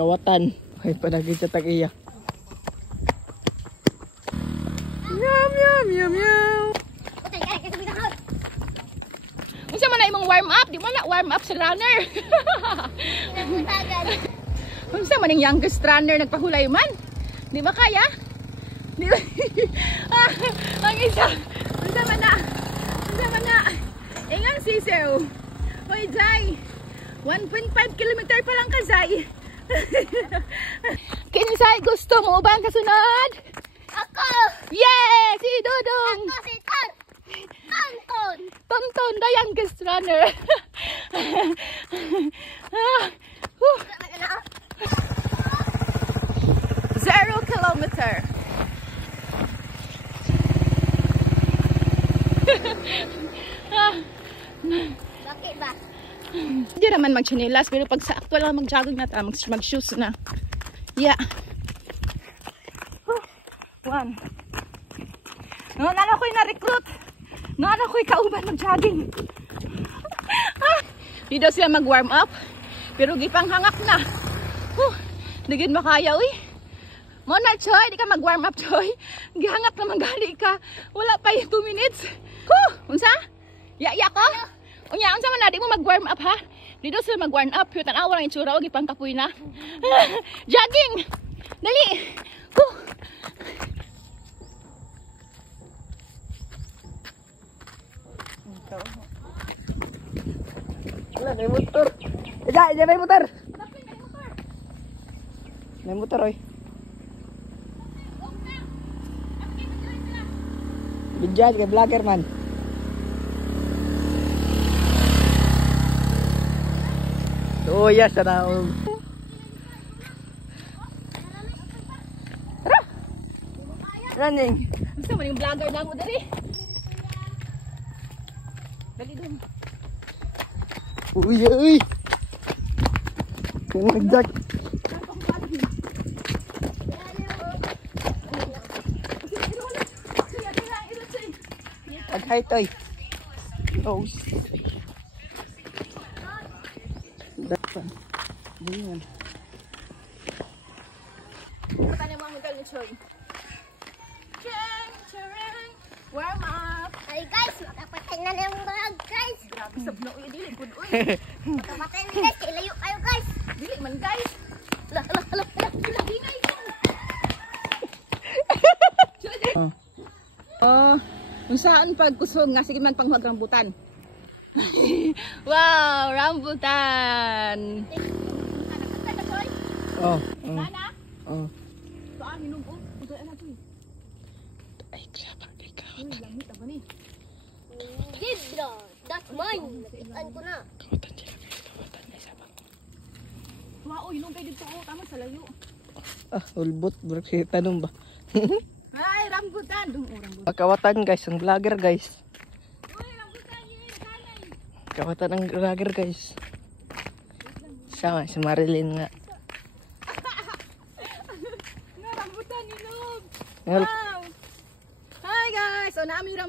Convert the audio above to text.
Kawatan. Ay, panagin sa tag-iya. Meow, meow, meow, meow. Unsa man na imong warm up? Di man na warm up sa runner. Unsa man yung youngest runner nagpahulay man? Di ba kaya? Di ba? Ang isa. Unsa man na? Unsa man na? Ingang sisew. Hoy, Jai. 1.5 kilometer pa lang ka, Jai. Kinsay gusto mo ba ang kasunod? Ako! Yes! Si Dudong! Ako si Tonton! Tonton, the youngest runner. Ah, 0 kilometer. Bakit ba? Hindi naman mag-chinilas, pero pag sa actual lang mag-jogging na tayo, mag-shoes na. Yeah. One. Nana ko'y na-recruit. Nana ko'y kauban mag-jogging. Di daw sila mag-warm up, pero gipang hangak na. Digid makaya, uy. Mona, Choy, di ka mag-warm up, Choy. Gihangak na magali ka. Wala pa yung 2 minutes. Unsa? Ya ko? Unya, unsa man na, di mo mag-warm up, ha? Di daw sila mag-warm up, pero tanawa lang yung tsura, huwag ipang kapoy na. Jogging! Dali! Wala, may motor. Diyan, may motor. May motor, oy. Diyan, kay vlogger man. Oh yes, sana. Tara. Running. Gusto mo yung vlogger na mo dali. Dali dun. Uy, uy. Kung nag-jack. Pag-hi, toy. Oh. Dapat. Diyan. Apa na mga model ni Choy? Warm up. Ay guys, makapatay na ng vlog guys. Grabe sa vlog. Uy, dili po. Uy. Makapatay na guys, ilayo kayo guys. Dili man guys. Hala. Ilagingay ko. Unsaan pagkusog nga sige man panghuwag rambutan. Wow, rambutan. Oh. Sana? Oh. Saan minum oh? Uday ana to. Ay, grabe ka. Lamit ba ni? Gibra, that's mine. Nakitaan ko na. Kawatan niya sa bang. Wow, inom kay dito oh, tama sa layo. Ulbot, tanong ba? Ay, rambutan. Rambutan. Kawatan guys, ang vlogger guys. Uy, rambutan yun, kanay. Kawatan ang vlogger guys. Siya nga, si Marilyn nga. Rambutan inom. Well, Wow. Hi guys, so naami rambutan.